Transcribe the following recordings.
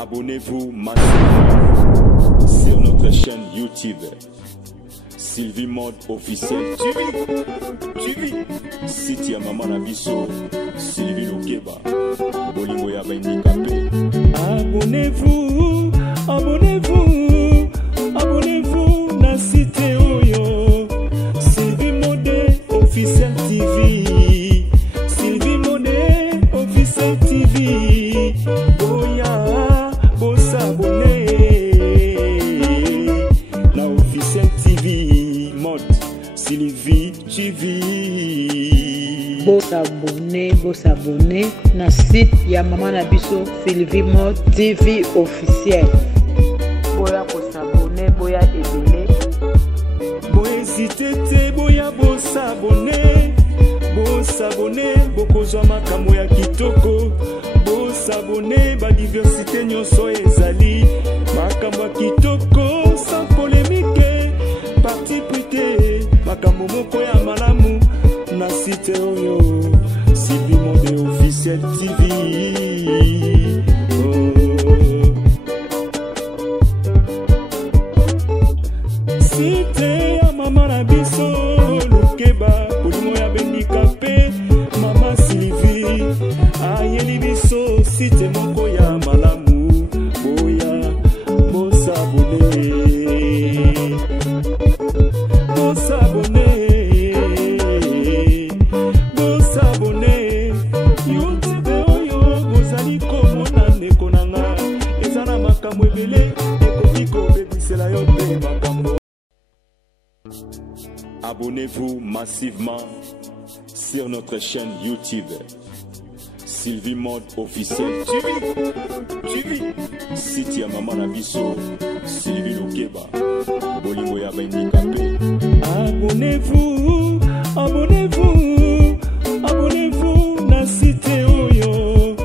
Abonnez-vous massivement sur notre chaîne YouTube. Sylvie Mode officiel. Tu vis. Site ya Maman Nabiso, Sylvie Lokeba. Bolingo ya handicapé. Abonnez-vous na site oyo. Sylvie Mode officiel TV. Sylvie Mode officiel TV. Boya, boss abonné. Na officiel TV Mode Sylvie TV. Boss abonné na site ya Maman Nabiso Sylvie Mode TV officiel. Boya boss abonné, boya ebele. Boya hésitez, boya boss abonné. Boss abonné, bokozwa makambo ya kitoko. Boss abonné, ba diversité nyonso ezali. Makambo ya kitoko, sans polémique. Parti prité, makambo moko ya malamu. Na site oyo, Sylvie Mode officiel TV. Site ya Maman Nabiso Lokeba, bolingo ya handicapé. Mama Sylvie ayeli biso site moko ya malamu. Boya boss abonné, boss abonné, boss abonné. YouTube oyo bozali komona ndeko nanga eza na makambo ebele ekoki kobebisela yo te makambo. Abonnez-vous massivement sur notre chaîne YouTube. Sylvie Mode officiel. Tu vis. Site ya Maman Nabiso, Sylvie Lokeba. Bolingo ya handicapé. Abonnez-vous na site oyo.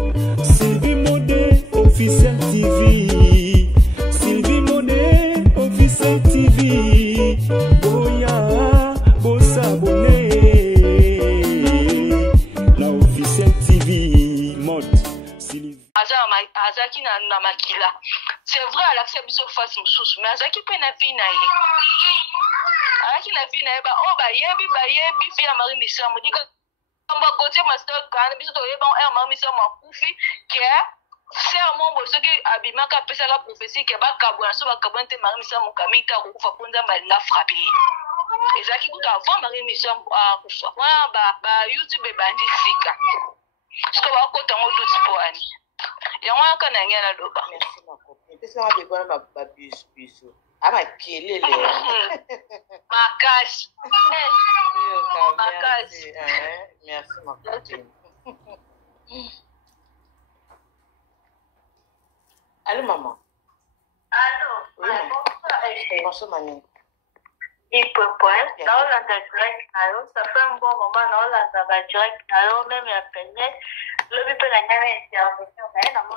Sylvie Mode officiel TV. Sylvie Mode officiel TV. Boya, boss abonné. La officiel TV Mode Sylvie. Azaki na makila. C'est vrai à l'accès biso face msusu, mais azaki pe na vie na ye. Azaki na vie na ye ba yebi fi ya mari misamu dika kamba kote master kan biso to yeba mari misamu akufi ke serment bo soki abimaka pesa la prophétie ke ba kabwana so ba kabwana te mari misamu kamika kufa ponza ba na frappé. Ezaki kuta avant mari misamu akufa. Ba YouTube bandi sika. Siko ba kota ngo doute poani. Yango kana ngena doba. Merci ma copine. Pesa ma bebona ba biso. Ama kelele. Makash. Merci. Merci ma copine. Allô maman. Allô. Oui. Bonsoir maman. Naolanda direct nayo, ça fait un bon moment naolanda ba direct nayo, même ya pene lobi pe na ngana intervention na na mo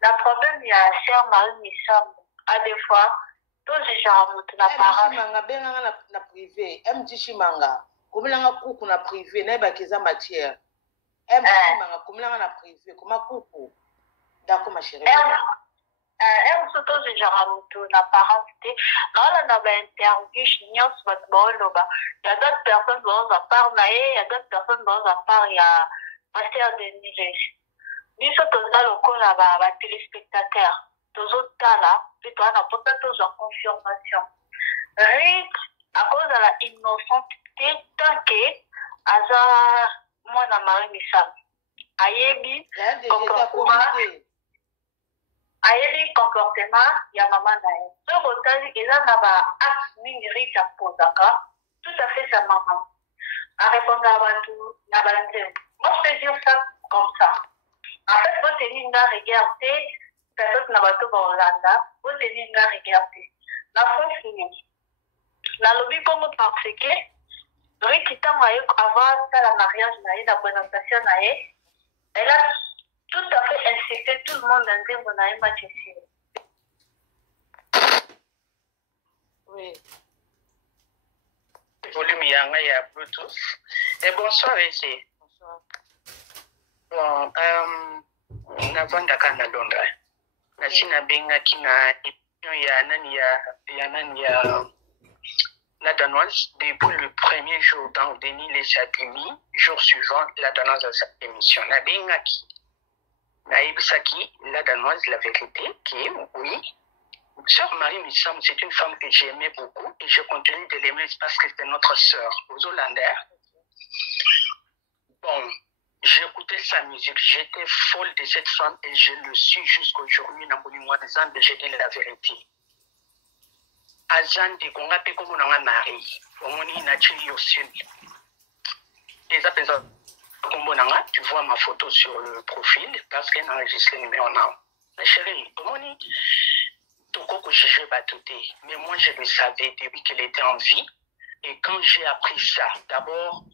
la problème ya cher Marie Micham à des fois tout ce genre mutu na parent manga benga na privé MD Shimanga komilanga kuku na privé na bakeza matière MD Shimanga komilanga na privé koma kuku dako ma chérie surtout ce genre mutu na parent c'était là na ba interview nyos bat boloba il y a d'autres personnes dans à part na il y a d'autres personnes dans à part il y a pasteur de Niger biso toza lokola ba téléspectateurs tozotala pe toana pota tozwa confirmation Rick à cause de la innocente tant que aza mwana Marie Micham ayebi comportement ya maman na ye so botali eza na ba acte mingi Rick apozaka tout à fait sa maman a répondre à bato na banzembo. Moi je peux dire ça comme ça. En fait, vous tenez une regarder, peut-être na bato ba Hollanda, vous tenez une regarder. La France fini. La lobby comme parce que Rick tant avant la mariage na ye, la présentation na ye, elle a tout à fait incité tout le monde dans des monaïs matchés. Oui. Volume Yanga et Bluetooth. Et bonsoir, ici. Bonsoir. Bon, navandaka na Londres. Nasi nabengaki na émission ya nani ya la danoise depuis le premier jour dans Denis Lessabimi, jour suivant la danoise à cette émission. Nabengaki naibisaki la danoise la vérité qui oui. Sœur Marie Missam, c'est une femme que j'aimais beaucoup et je continue de l'aimer parce que c'est notre sœur aux Hollandais. Bon, j'écoutais sa musique, j'étais folle de cette femme et je le suis jusqu'aujourd'hui dans mon Zambie, j'ai dit la vérité. Azande, qu'on appelle comme on a Marie, on a dit au sud. Les appels tu vois ma photo sur le profil parce qu'elle a enregistré le numéro 9. Ma chérie, comment on dit? Mais moi je le savais depuis qu'elle était en vie et quand j'ai appris ça, d'abord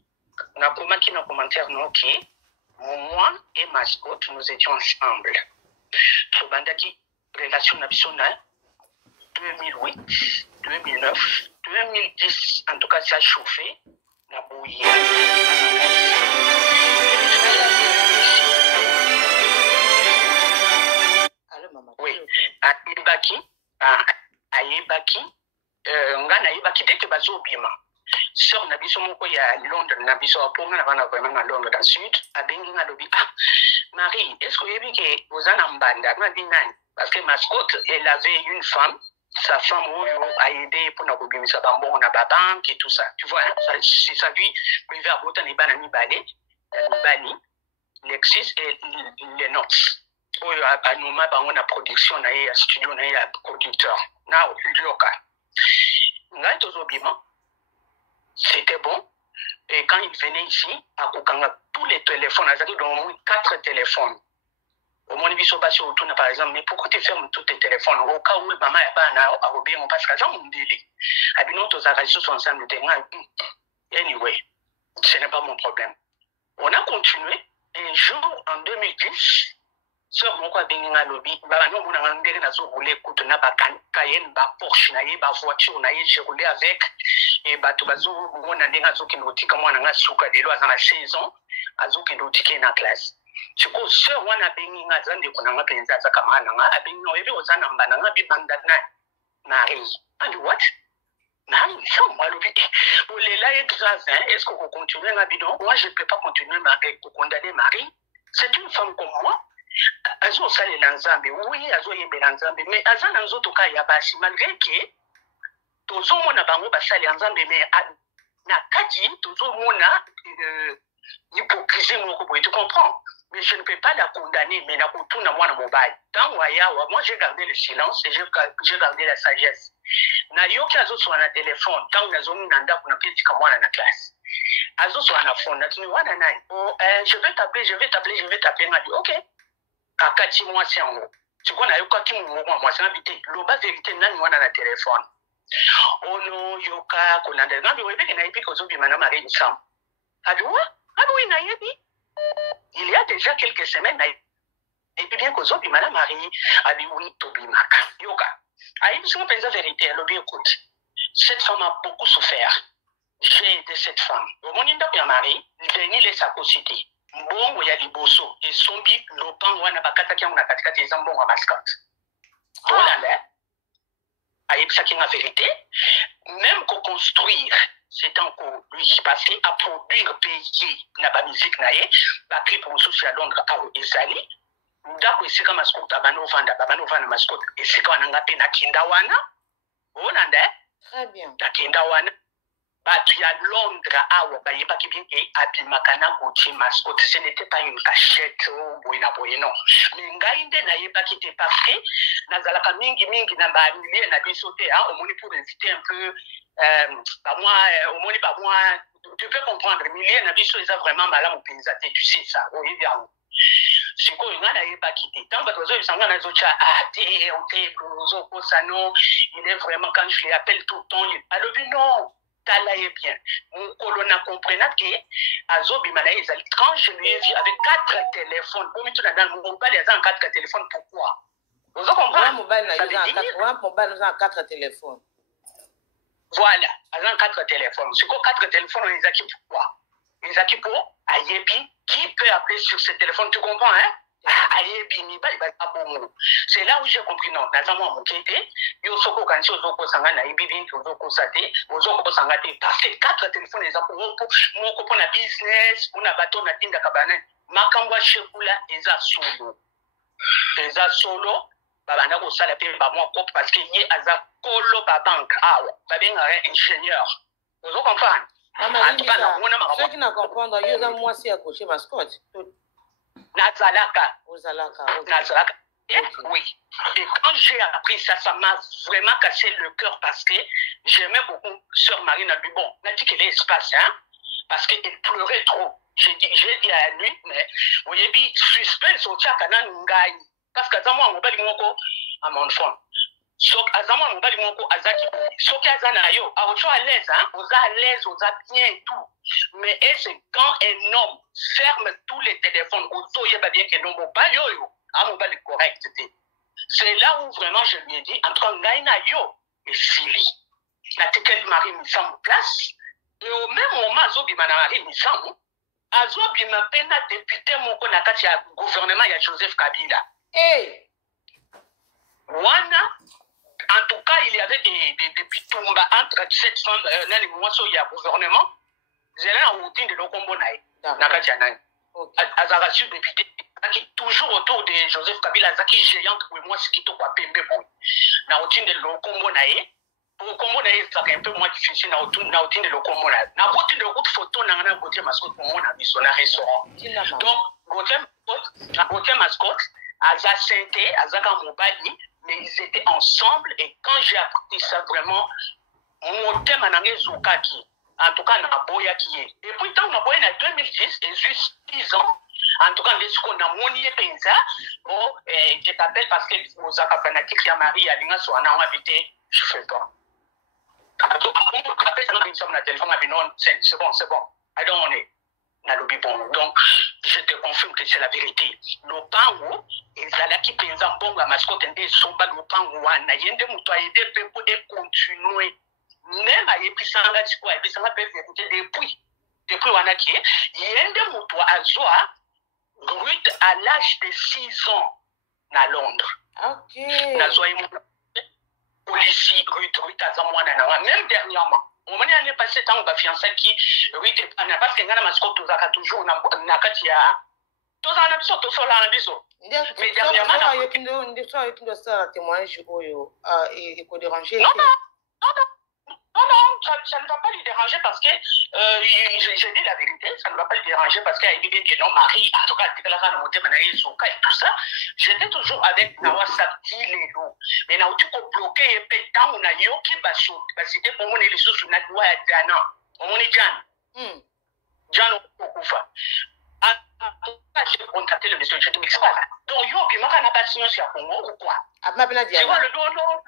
on a commenté dans le commentaire ok, moi et Mascotte nous étions ensemble. Trobandaki relation nationale 2008, 2009, 2010 en tout cas ça a chauffé na bouillé. Oui, ayebaki nga nayebaki te bazobima sœur na biso moko ya Londres na biso aponga na bana vraiment na Londres dans sud abengi nga lobi Marie est-ce que yebi ke ozana mbanda na binani parce que Mascotte elle avait une femme sa femme a aidé pour na kobimisa bambongo na ba banque et tout ça tu vois c'est sa vie privée à bota ni bana mibale bani Lexis et les notes oyo anoma bango na production na ye ya studio na ye ya producteur na local ngai tozobima c'était bon et quand il venait ici akokanga tous les téléphones azaki dans au moins 4 téléphones au moins biso basi autour par exemple mais pourquoi tu fermes tous tes téléphones au cas où maman ya bana akobenga parce que ça mondeli abino tozaka sous ensemble de anyway ce n'est pas mon problème on a continué un jour en 2010 sœur moko abengi nga lobi baba no mona ngandere na zo rouler kutu na ba Cayenne ba Porsche na ye ba voiture na ye j'ai roulé avec et bato bazo mona ndenga zo kinotika mwana nga suka de lo azana 16 ans azo kinotika na classe siko sœur wana bengi nga zande kuna nga penza za kama nga abengi no ebe ozana mbana nga bi banda na Marie and what Marie ça moi lobi olela est grave est-ce que vous continuez nga bidon moi je peux pas continuer à condamner Marie c'est une femme comme moi azo sale lanzambe oui azo yembe lanzambe mais azana nzoto ka ya basi malgré que tozo mona bango basale lanzambe mais na kati tozo mona hypocrisie moko boy tu comprends mais je ne peux pas la condamner mais na kutuna mwana mobile dans wayawa moi j'ai gardé le silence et j'ai gardé la sagesse na yoki azo so na téléphone tant nazo nanda kuna pitika mwana na classe azo so na phone na tuni wana nai je vais t'appeler ngadi OK akati mwasi yango sikona yokaki mumoko mwasi ngabite loba vérité nani wana na téléphone ono yoka kolanda ngambi webeke na yebi kozobima na Marie Missam adiwa oui na yebi il y a déjà quelques semaines et puis bien kozobima na Marie abi oui tobimaka yoka ayebi singa penza vérité lobi écoute cette femme a beaucoup souffert j'ai aidé cette femme au monde ndako ya Marie Denis Lessabimi mbongo ya liboso esombi lopango wana bakataki yango na katikati eza mbongo ya Mascotte Hollandais ayebisaki nga vérité même qu'on construire c'est encore lui parce que à produire payer na ba musique na ye ba clip mosusu ya Londres awo ezali ndako esika Mascotte abanovanda Mascotte esika wana nga pe na kinda wana Hollandais très bien na kinda wana tu as Londres awa bayebaki bien ke abimaka na Gucci Mascotte ce n'était pas une cachette boye non mais ngai nde nayebaki te parce que nazalaka mingi na bamilie na biso te omoni pour éviter un peu moi omoni ba moi tu peux comprendre milie na biso eza vraiment malamu penza te tu sais ça oyebi yango sikoyo nga nayebaki te ntango bato bazoyebisanga nazotya te ote ozokosa non il est vraiment quand je l'appelle tout le temps alobi non tala ye bien mokolo na comprena ke azobima na ye ezali quand je lui ai vu avec 4 téléphones omi tuna dans mobile aza en 4 téléphones pourquoi ozo comprendre mobile na 4 téléphones voilà aza en 4 téléphones siko 4 téléphones ezaki pourquoi ezaki po ayebi qui peut appeler sur ce téléphone, tu comprends, hein? Ayebi ni ba ba bongo. C'est là où j'ai compris non, naza moi mokete, yo soko kanchi ozoko sanga na ibibi ozoko sate, ozoko sanga te parce que 4 téléphones eza pour moko pour na business, pour na bateau na tinda kabana. Makangwa shekula eza solo. Eza solo, babana ko sala pe ba moi propre parce que ye aza kolo ba banque awa, ba benga ingénieur. Vous comprenez? Ceux qui ne comprennent pas, ils ont moi aussi accroché mascotte. Nazalaka. Nazalaka. Oui. Et quand j'ai appris ça, ça m'a vraiment cassé le cœur parce que j'aimais beaucoup Sœur Marine Albi. Bon, on a dit qu'elle est espace, hein, parce qu'elle pleurait trop. J'ai dit à lui, mais vous voyez, suspense au tchakana n'ungai. Parce que moi, on va dire à mon enfant. Donc, azama mobali moko azaki soki azana yo aocho à l'aise, hein, aux à l'aise, aux à bien et tout. Mais c'est quand un homme ferme tous les téléphones, aux oye ba bien que non mobali yo, à mobali correct. C'est là où vraiment je lui ai dit, entre ngaina yo et Sili. La tekel Marie Missam place. Et au même moment, azobi mana Marie Missam, azobi ma pena député moko na kati ya gouvernement ya Joseph Kabila. Hey! Wana. En tout cas, il y avait des pitumba entre cette femme et le gouvernement. J'ai là en routine de l'Okombo Naï. Nakatianaï. Azarasu député, toujours autour de Joseph Kabila, Zaki géant, pour moi, ce qui te quoi, Pembe Boy. Na routine de l'Okombo Naï. Pour Okombo Naï, c'est un peu moins difficile, na routine de l'Okombo Naï. Na routine de route photo, na ngana Gauthier Mascotte, pour moi, na biso, na restaurant. Donc, Gauthier Mascotte, Aza Sainte, Azaka Mobali, mais ils étaient ensemble et quand j'ai appris ça vraiment, mon thème en anglais Zoukaki, en tout cas Naboya qui est. Et puis tant Naboya en 2010 et juste 10 ans, en tout cas ce qu'on a monié Penza, oh, je t'appelle parce que vous avez fanatique à Marie, à l'Inga sur un an habité, je fais pas. Donc après ça, nous sommes dans le téléphone, c'est bon, I don't want it. Donc, je te confirme que c'est la vérité. Le pango, et Zalaki Penza Bonga mascotte et Somba le pango, Nayende Moutoyede peut continuer. Même à Episanga, Episanga peut vérité depuis Wanaki, Yende Moutoa Azoa, brut à l'âge de 6 ans, à Londres. Ok. Nazoa policier, brut à Zamouana, même dernièrement. Au moment où on est passé tant que fiancé qui oui parce que ngana mascotte tous a toujours na katia tous en abso tous sur la biso mais dernièrement on dit ça avec ça témoignage oyo et ko déranger non ça ne va pas lui déranger parce que j'ai dit la vérité, ça ne va pas lui déranger parce qu'il y a dit que non Marie en tout cas tu la monter et tout ça j'étais toujours avec na WhatsApp les loups mais na tu ko bloquer et peut temps on a yo qui baso parce que pour moi les ressources na doit être non on est Jan okufa j'ai contacté le monsieur je dis mais c'est quoi donc yo bi maka na pas signé sur Congo ou quoi abapela dia tu vois le don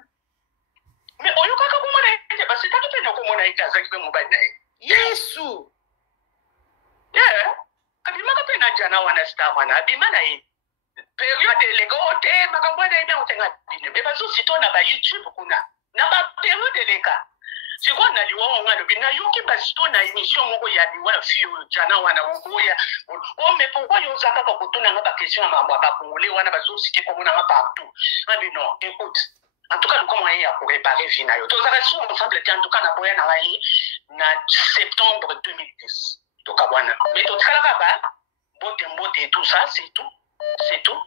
mais oyo kaka komona parce que tu peux ne komona ikaza kipe mobile na Yesu yeah kabima ka pena jana wana star wana abima na ye période legote makambo na ina utenga mais bazo sito na ba YouTube kuna na ba période leka siko na liwa ngalo bina yoki basito na émission moko ya liwa fio jana wana ngoya o mais pourquoi yo zaka ka kotuna nga ba question na ba kongolais wana bazo site komona nga partout abi non écoute. En tout cas, comment il y a pour réparer Vinayo. Donc, ça reste ensemble, en tout cas, na boya na septembre 2010. Donc, mais tout ça, bote et tout ça, c'est tout.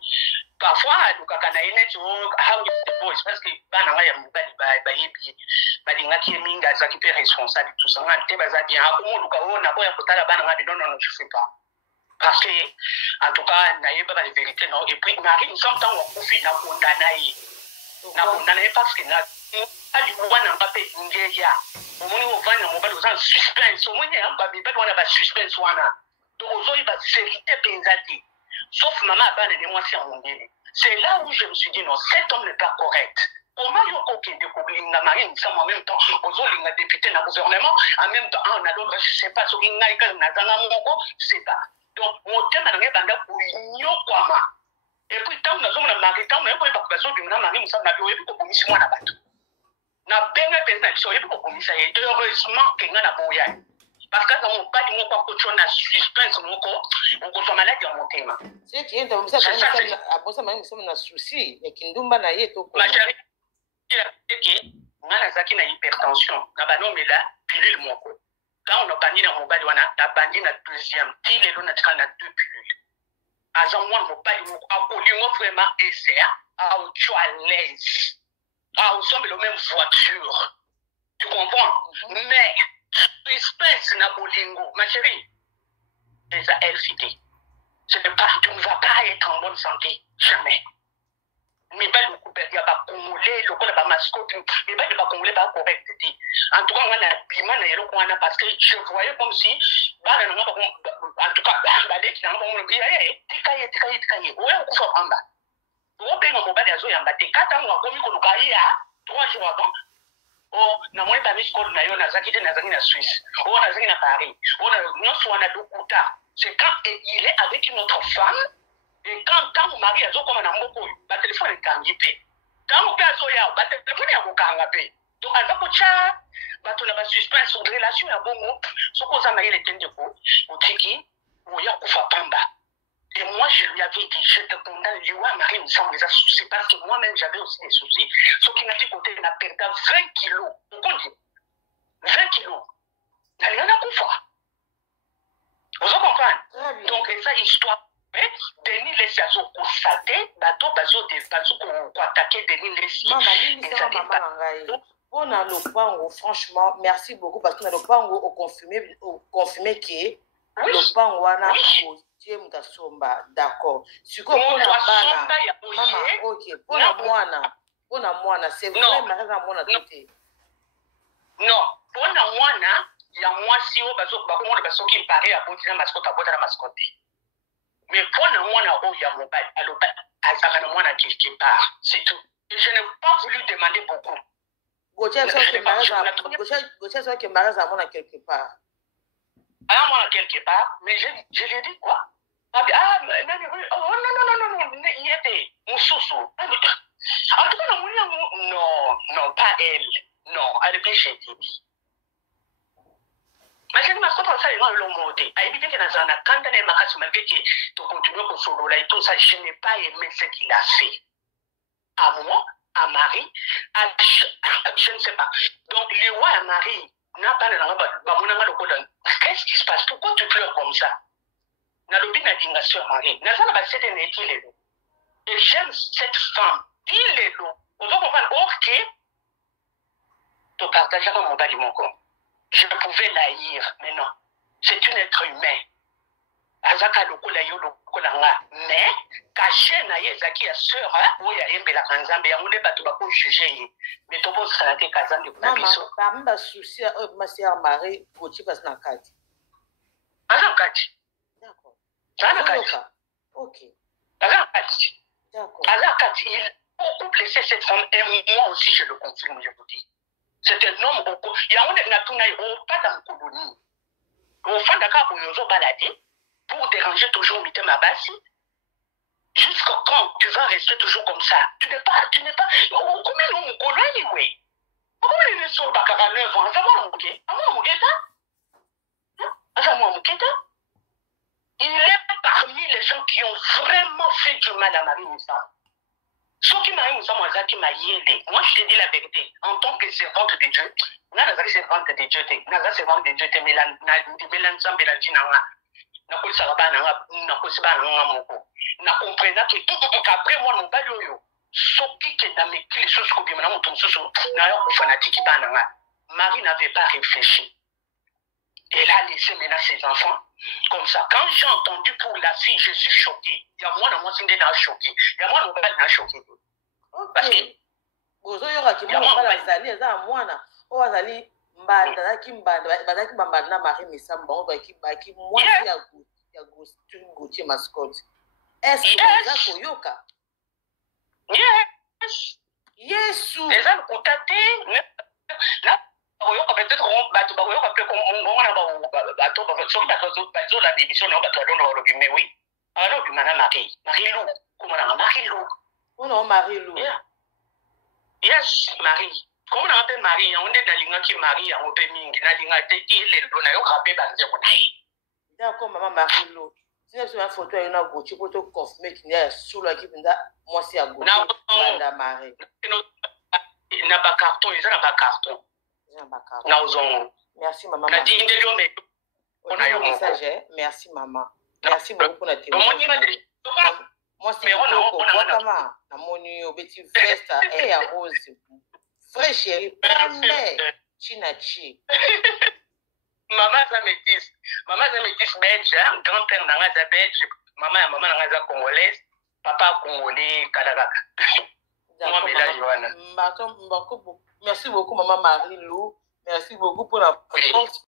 Parfois, donc, quand on a une how is the voice, parce que bana ya mobali ba qui minga za qui est responsable tout ça. On te baza bien. Comment donc on na boya kotala bana ngabi non, je fais pas. Parce que, en tout cas, na yeba la vérité non. Et puis, Marie, nous sommes dans un conflit na condamné. Na parce que na ali wana mbape ngeya omoni ovana mobali oza suspense omoni amba mibali wana ba suspense wana donc ozoi ba vérité penzati sauf maman abana de moi c'est en ngeli c'est là où je me suis dit non cet homme n'est pas correct comment yoko ke découvrir Marie Missam en même temps ozolinga député na gouvernement en même temps on a l'autre je sais pas so ngai ka na zanga moko c'est pas donc mon thème na banda pour nyokwama. Et puis, tant que nous sommes mariés, tant que nous sommes mariés, nous sommes mariés, nous sommes commis moi na bateau. Na benga pesa na biso yebi ko komisa ye heureusement que nga na boya. parce que mon pas du mot quoi na suspense moko on ko malade en motema c'est qui est dans ça même ça na souci et kindumba na yeto ko ma chérie que ngana zaki na hypertension na banombe la pilule moko quand on a bandi na mobali wana ta bandi na deuxième ti lelo na tika na deux pilules azan moi mobali moko akolingo vraiment essayer à tu à l'aise à ensemble la même voiture tu comprends mais suspense na bolingo ma chérie déjà elle cité tu ne vas pas être en bonne santé jamais mais pas le couper il y a pas congolais le quoi la mascotte mais pas pas congolais pas correct en tout cas on a piment na yelo kwana parce que je voyais comme si bana na en tout cas balé qui na mo bi tikaye oya kufa pamba o be mo bali azo yamba te kata ngo komi ko lukaia 3 jours avant oh na moi ba misco na yo na zakite na zangi na Suisse oh na zangi na Paris oh na nyonso wana dokuta c'est quand il est avec une autre femme. Et quand mon mari a dit comme un amour, le téléphone est kangipé. Quand mon père a dit, le téléphone est kangapé. Donc, à Zapocha, on a suspense sur une relation à bon mot. Ce qu'on a marié les tendres de coup, au Tiki, où il y a Koufa Pamba. Et moi, je lui avais dit, je te condamne, je lui ai marié, il me semble, des soucis, parce que moi-même, j'avais aussi des soucis. Ce qui m'a dit côté, il a perdu 20 kilos. Vous comprenez 20 kilos. Il n'y a rien à Koufa. Vous comprenez? Donc, et ça, histoire. Denis laisse à son constater, bateau pour attaquer Denis laisse. Maman, on a le pango, franchement, merci beaucoup parce qu'on a le pango au confirmé qui le pango a Dieu Mtasomba, d'accord. Si on a bana, maman, ok, pour la moana, c'est vrai, mais à moana côté. Non, pour la moana, il y a moi si on va se qui paraît à bout de la mascotte. Mais pour le mois où il y a mon bail, quelque part, c'est tout. Et je n'ai pas voulu demander beaucoup. Gauthier soit qui m'arrête à moi quelque part. Alors moi quelque part, mais je lui ai dit quoi? Ah non, il était mon sousou. En tout cas, non, pas elle. Non, elle est bien chez Tibi. Mais je ne m'attends pas à ça, ils vont le monter. À éviter que dans un canton et ma casse, malgré que tu continues pour solo là et tout ça, je n'ai pas aimé ce qu'il a fait. À moi, à Marie, je ne sais pas. Donc, le roi à Marie, n'a pas de qu'est-ce qui se passe? Pourquoi tu pleures comme ça? N'a le bien d'indignation à Marie. N'a pas de cette énergie. Et j'aime cette femme. Il est là. On va comprendre, ok, tu partages avec mon bali mon corps. Je pouvais la haïr, mais non. C'est un être humain. Azaka lokola yo lokola nga. Mais, caché na ye zaki ya sœur, oya yembe la kanzambe, ya moule bato bako juger. Mais to pose sanate kazambe kuna biso. Maman, parmi ba souci, ma sœur Marie, Gauthier passe na kati. Azan kati. D'accord. Azan kati. Ok. Azan kati. D'accord. Azan kati. Il a beaucoup blessé cette femme, et moi aussi je le confirme, je vous dis. C'est un homme beaucoup. Il y a un pas dans le colonie. Au fond d'accord pour nous balader, pour déranger toujours ma base. Jusqu'à quand tu vas rester toujours comme ça? Tu n'es pas. Combien nous colonie, oui? Pourquoi il est sur le 49 ans? Ça va, il est parmi les gens qui ont vraiment fait du mal à Marie Moussa. Ce qui m'a dit, moi je te dis la vérité, en tant que servante de Dieu, on a la servante de Dieu, on a la servante de Dieu, mais après moi, mon bail, Marie n'avait pas réfléchi. Elle a laissé maintenant ses enfants comme ça. Quand j'ai entendu pour la fille, je suis choqué. Il y a moi dans mon signe d'être choqué. Il y a moi dans mon bail choqué. Parce que bozo yoka ki mo bala zali eza mwana o azali mbanda ki mbanda na Marie Misamba o ba ki mwasi ya Gauthier mascotte. Est-ce que ça koyoka? Yes. Yesu. Déjà le contacter là peut-être on bateau comme on a bateau sur bateau la démission on bateau dans le mais oui. Alors puis madame Marie Lou comment on a Marie Lou. On a Marie Lou. Yes, Marie. Comment on appelle Marie? On est dans l'ingénieur qui Marie, on peut mingi, dans l'ingénieur qui est le don, on a rappelé dans le monde. D'accord, maman Marie-Lo. Si vous avez une photo, il y a une photo pour confirmer qu'il y a sous l'équipe, moi c'est à gauche. Madame Marie. Il n'a pas carton, il n'a pas carton. Merci maman. On a un message. Merci maman. Merci beaucoup pour la témoignage. Moi c'est un moni au petit veste et à rose. Frère chéri, Chinachi. Maman ça me dit belge, grand-père n'a belge, maman n'a congolaise, papa congolais, Kadagaka. Merci beaucoup maman Marie-Lou. Merci beaucoup pour la présence.